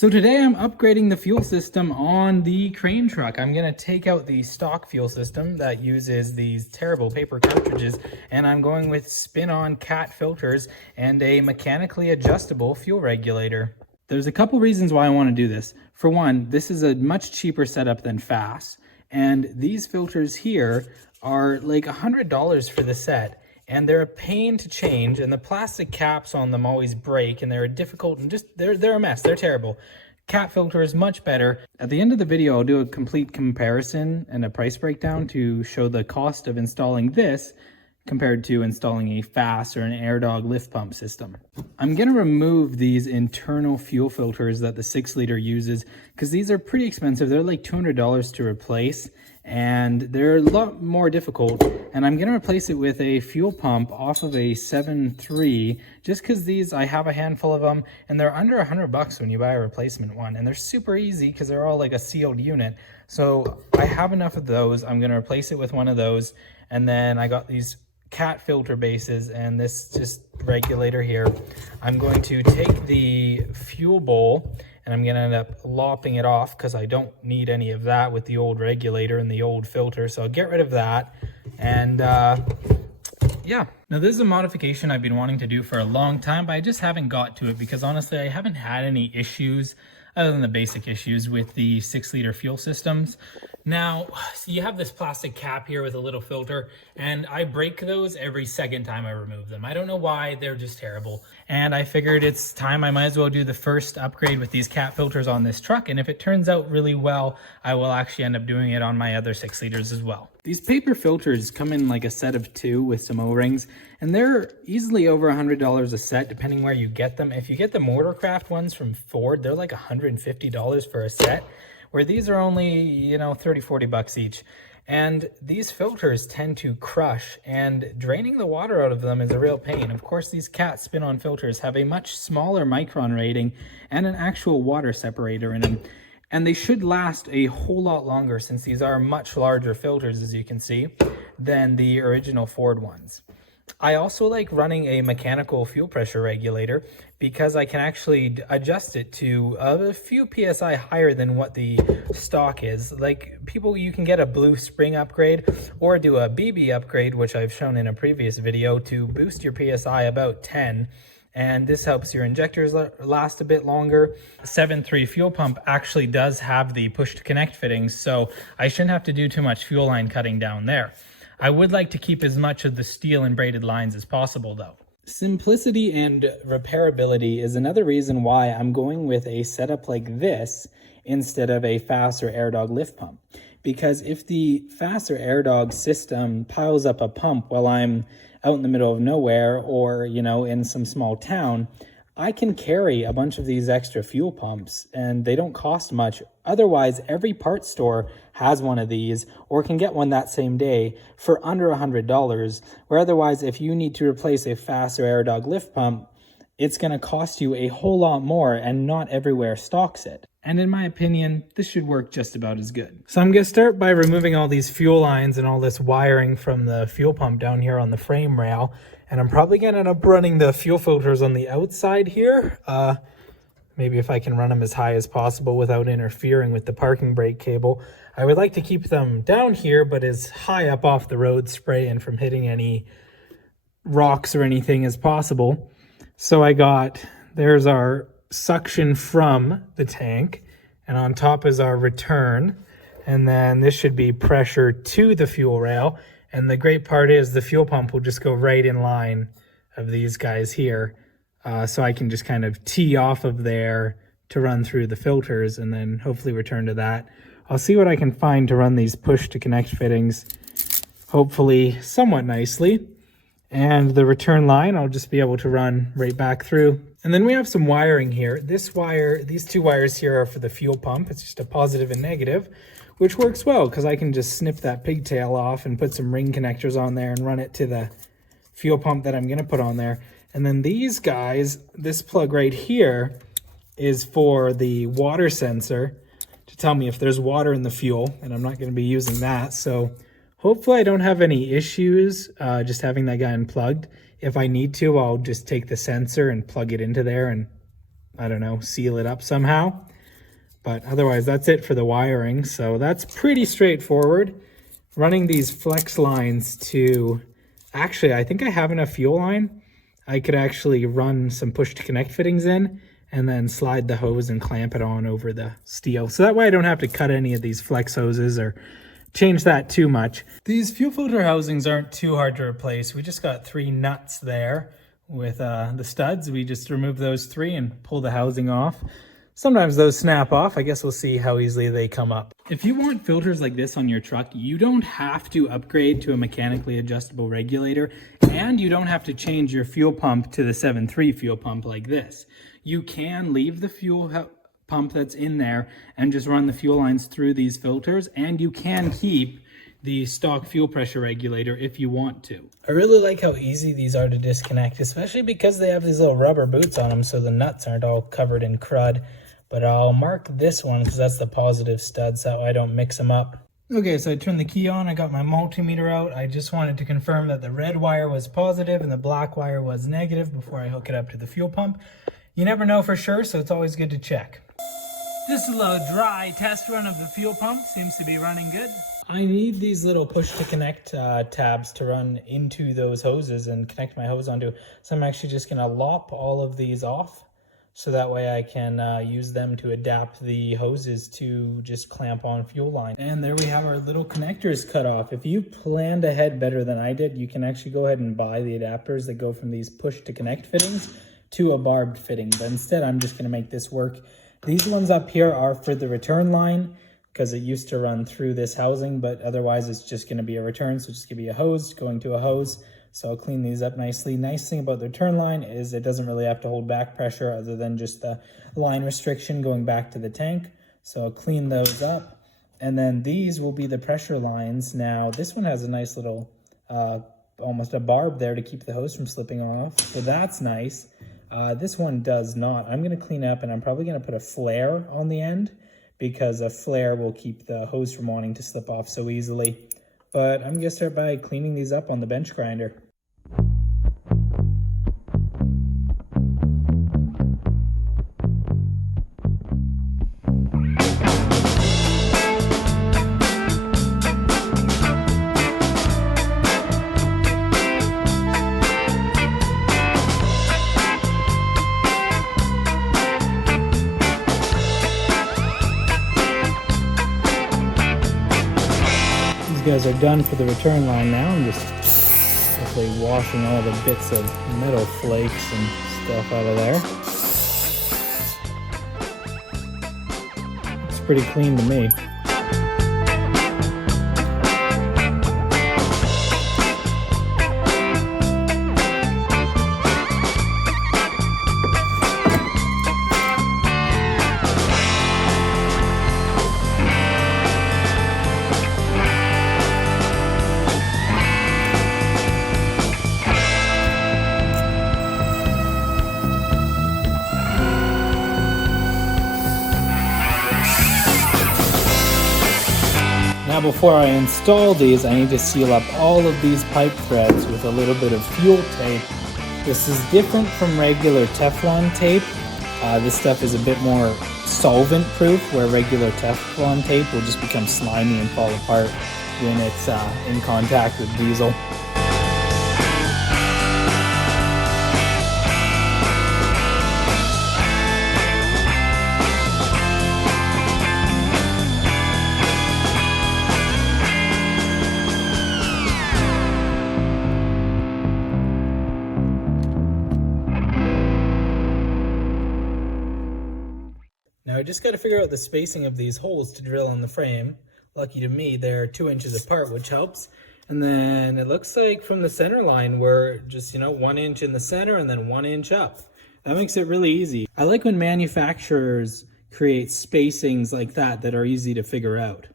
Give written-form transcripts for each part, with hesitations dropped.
So today I'm upgrading the fuel system on the crane truck. I'm gonna take out the stock fuel system that uses these terrible paper cartridges, and I'm going with spin-on cat filters and a mechanically adjustable fuel regulator. There's a couple reasons why I want to do this. For one, this is a much cheaper setup than FASS, and these filters here are like $100 for the set. And they're a pain to change, and the plastic caps on them always break, and they're difficult, and just they're a mess. They're terrible. Cat filter is much better. At the end of the video, I'll do a complete comparison and a price breakdown to show the cost of installing this compared to installing a FASS or an AirDog lift pump system. I'm gonna remove these internal fuel filters that the 6-liter uses because these are pretty expensive. They're like $200 to replace, and they're a lot more difficult. And I'm gonna replace it with a fuel pump off of a 7.3, just because these, I have a handful of them, and they're under $100 when you buy a replacement one, and they're super easy because they're all like a sealed unit. So I have enough of those. I'm gonna replace it with one of those, and then I got these cat filter bases and this just regulator here. I'm going to take the fuel bowl and I'm gonna end up lopping it off because I don't need any of that with the old regulator and the old filter. So I'll get rid of that. And yeah, now this is a modification I've been wanting to do for a long time, but I just haven't got to it because honestly, I haven't had any issues other than the basic issues with the 6-liter fuel systems. Now, so you have this plastic cap here with a little filter, and I break those every second time I remove them. I don't know why, they're just terrible. And I figured it's time I might as well do the first upgrade with these cat filters on this truck, and if it turns out really well, I will actually end up doing it on my other 6-liters as well. These paper filters come in like a set of 2 with some O-rings, and they're easily over $100 a set depending where you get them. If you get the Motorcraft ones from Ford, they're like $150 for a set, where these are only, you know, 30-40 bucks each. And these filters tend to crush, and draining the water out of them is a real pain. Of course, these cat spin-on filters have a much smaller micron rating and an actual water separator in them. And they should last a whole lot longer since these are much larger filters, as you can see, than the original Ford ones. I also like running a mechanical fuel pressure regulator because I can actually adjust it to a few PSI higher than what the stock is. Like people, you can get a Blue Spring upgrade or do a BB upgrade, which I've shown in a previous video, to boost your PSI about 10. And this helps your injectors last a bit longer. 7.3 fuel pump actually does have the push to connect fittings, so I shouldn't have to do too much fuel line cutting down there. I would like to keep as much of the steel and braided lines as possible though. Simplicity and repairability is another reason why I'm going with a setup like this instead of a FASS or AirDog lift pump. Because if the FASS or AirDog system piles up a pump while I'm out in the middle of nowhere or, you know, in some small town, I can carry a bunch of these extra fuel pumps and they don't cost much. Otherwise, every parts store has one of these or can get one that same day for under $100, where otherwise if you need to replace a FASS or AirDog lift pump, it's going to cost you a whole lot more, and not everywhere stocks it. And in my opinion, this should work just about as good. So I'm going to start by removing all these fuel lines and all this wiring from the fuel pump down here on the frame rail. And I'm probably going to end up running the fuel filters on the outside here. Maybe if I can run them as high as possible without interfering with the parking brake cable. I would like to keep them down here, but as high up off the road spraying from hitting any rocks or anything as possible. So there's our suction from the tank, and on top is our return. And then this should be pressure to the fuel rail. And the great part is the fuel pump will just go right in line of these guys here. So I can just kind of tee off of there to run through the filters and then hopefully return to that. I'll see what I can find to run these push to connect fittings, hopefully somewhat nicely. And the return line, I'll just be able to run right back through. And then we have some wiring here. This wire, these 2 wires here are for the fuel pump. It's just a positive and negative, which works well because I can just snip that pigtail off and put some ring connectors on there and run it to the fuel pump that I'm going to put on there. And then these guys, this plug right here is for the water sensor to tell me if there's water in the fuel, and I'm not going to be using that. So hopefully I don't have any issues just having that guy unplugged. If I need to, I'll just take the sensor and plug it into there, and I don't know, seal it up somehow. But otherwise, that's it for the wiring. So that's pretty straightforward. Running these flex lines to, actually, I think I have enough fuel line. I could actually run some push to connect fittings in and then slide the hose and clamp it on over the steel. So that way I don't have to cut any of these flex hoses or change that too much. These fuel filter housings aren't too hard to replace. We just got 3 nuts there with the studs. We just remove those 3 and pull the housing off. Sometimes those snap off. I guess we'll see how easily they come up. If you want filters like this on your truck, you don't have to upgrade to a mechanically adjustable regulator, and you don't have to change your fuel pump to the 7.3 fuel pump like this. You can leave the fuel pump that's in there and just run the fuel lines through these filters, and you can keep the stock fuel pressure regulator if you want to. I really like how easy these are to disconnect, especially because they have these little rubber boots on them so the nuts aren't all covered in crud. But I'll mark this one because that's the positive stud, so I don't mix them up. Okay, so I turned the key on, I got my multimeter out. I just wanted to confirm that the red wire was positive and the black wire was negative before I hook it up to the fuel pump. You never know for sure, so it's always good to check. This is a dry test run of the fuel pump. Seems to be running good. I need these little push to connect tabs to run into those hoses and connect my hose onto. So I'm actually just gonna lop all of these off, so that way I can use them to adapt the hoses to just clamp on fuel line. And there we have our little connectors cut off. If you planned ahead better than I did, you can actually go ahead and buy the adapters that go from these push to connect fittings to a barbed fitting. But instead, I'm just gonna make this work. These ones up here are for the return line because it used to run through this housing, but otherwise it's just gonna be a return. So it's just gonna be a hose going to a hose. So I'll clean these up nicely. Nice thing about the return line is it doesn't really have to hold back pressure other than just the line restriction going back to the tank. So I'll clean those up. And then these will be the pressure lines. Now this one has a nice little, almost a barb there to keep the hose from slipping off. So that's nice. This one does not. I'm gonna clean up and I'm probably gonna put a flare on the end because a flare will keep the hose from wanting to slip off so easily. But I'm gonna start by cleaning these up on the bench grinder. These guys are done for the return line now. I'm just quickly washing all the bits of metal flakes and stuff out of there. It's pretty clean to me. Now before I install these, I need to seal up all of these pipe threads with a little bit of fuel tape. This is different from regular Teflon tape. This stuff is a bit more solvent proof, where regular Teflon tape will just become slimy and fall apart when it's in contact with diesel. Now I just got to figure out the spacing of these holes to drill on the frame. Lucky to me, they're 2 inches apart, which helps. And then it looks like from the center line, we're just, 1 inch in the center and then 1 inch up. That makes it really easy. I like when manufacturers create spacings like that that are easy to figure out.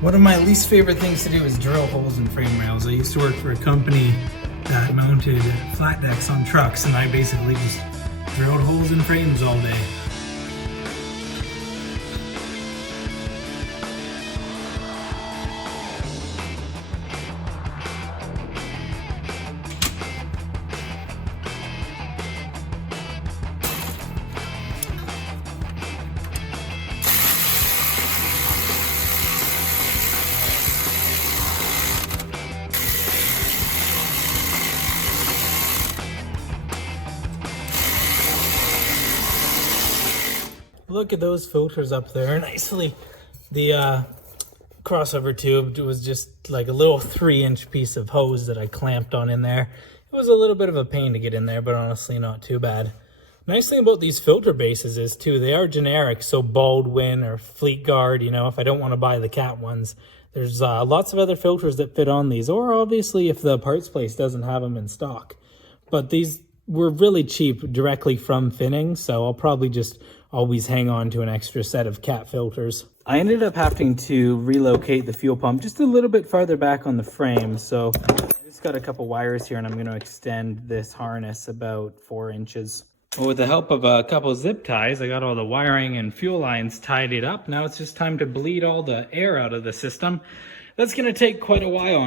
One of my least favorite things to do is drill holes in frame rails. I used to work for a company that mounted flat decks on trucks, and I basically just drilled holes in frames all day. look at those filters up there nicely. The crossover tube was just like a little 3-inch piece of hose that I clamped on in there. It was a little bit of a pain to get in there, but honestly not too bad. Nice thing about these filter bases is too, they are generic, so Baldwin or Fleetguard, you know, if I don't want to buy the Cat ones, there's lots of other filters that fit on these, or obviously if the parts place doesn't have them in stock. But these were really cheap directly from Finning, so I'll probably just always hang on to an extra set of Cat filters. I ended up having to relocate the fuel pump just a little bit farther back on the frame, so I just got a couple wires here and I'm going to extend this harness about 4 inches. Well, with the help of a couple zip ties, I got all the wiring and fuel lines tied it up. Now it's just time to bleed all the air out of the system. That's going to take quite a while.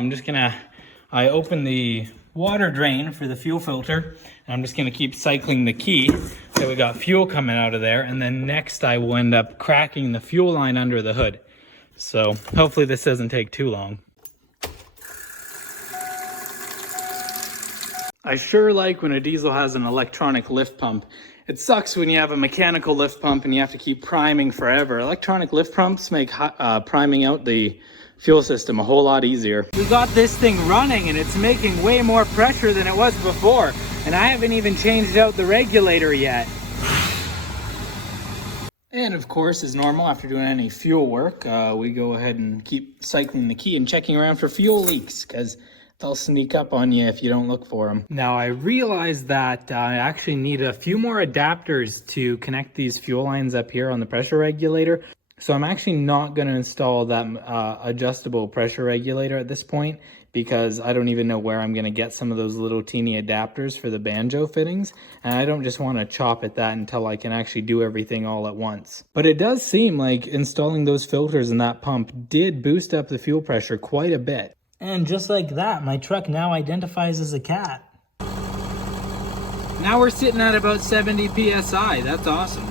I open the water drain for the fuel filter, and I'm just going to keep cycling the key so we got fuel coming out of there, and then next I will end up cracking the fuel line under the hood. So hopefully this doesn't take too long. I sure like when a diesel has an electronic lift pump. It sucks when you have a mechanical lift pump and you have to keep priming forever. Electronic lift pumps make priming out the fuel system a whole lot easier. We got this thing running and it's making way more pressure than it was before. And I haven't even changed out the regulator yet. And of course, as normal, after doing any fuel work, we go ahead and keep cycling the key and checking around for fuel leaks, because they'll sneak up on you if you don't look for them. Now I realized that I actually need a few more adapters to connect these fuel lines up here on the pressure regulator. So I'm actually not going to install that adjustable pressure regulator at this point, because I don't even know where I'm going to get some of those little teeny adapters for the banjo fittings. And I don't just want to chop at that until I can actually do everything all at once. But it does seem like installing those filters in that pump did boost up the fuel pressure quite a bit. And just like that, my truck now identifies as a Cat. Now we're sitting at about 70 PSI. That's awesome.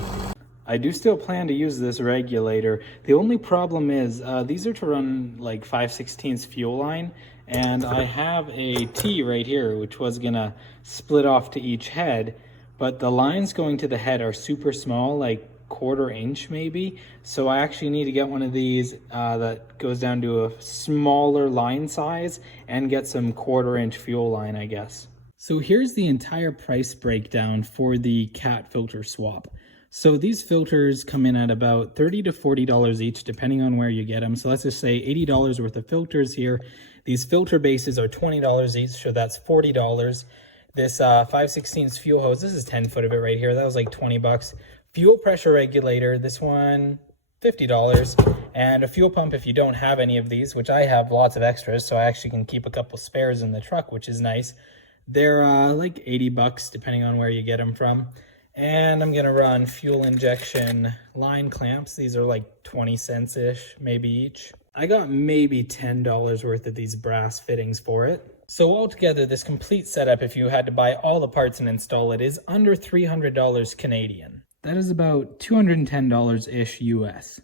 I do still plan to use this regulator. The only problem is these are to run like 5/16 fuel line, and I have a T right here which was gonna split off to each head, but the lines going to the head are super small, like 1/4 inch maybe. So I actually need to get one of these that goes down to a smaller line size and get some 1/4 inch fuel line, I guess. So here's the entire price breakdown for the Cat filter swap. So these filters come in at about $30 to $40 each, depending on where you get them. So let's just say $80 worth of filters here. These filter bases are $20 each, so that's $40. This 5/16 fuel hose, this is 10 foot of it right here. That was like 20 bucks. Fuel pressure regulator, this one, $50. And a fuel pump if you don't have any of these, which I have lots of extras, so I actually can keep a couple spares in the truck, which is nice. They're like 80 bucks, depending on where you get them from. And I'm gonna run fuel injection line clamps. These are like 20 cents-ish, maybe each. I got maybe $10 worth of these brass fittings for it. So altogether, this complete setup, if you had to buy all the parts and install it, is under $300 Canadian. That is about $210-ish US.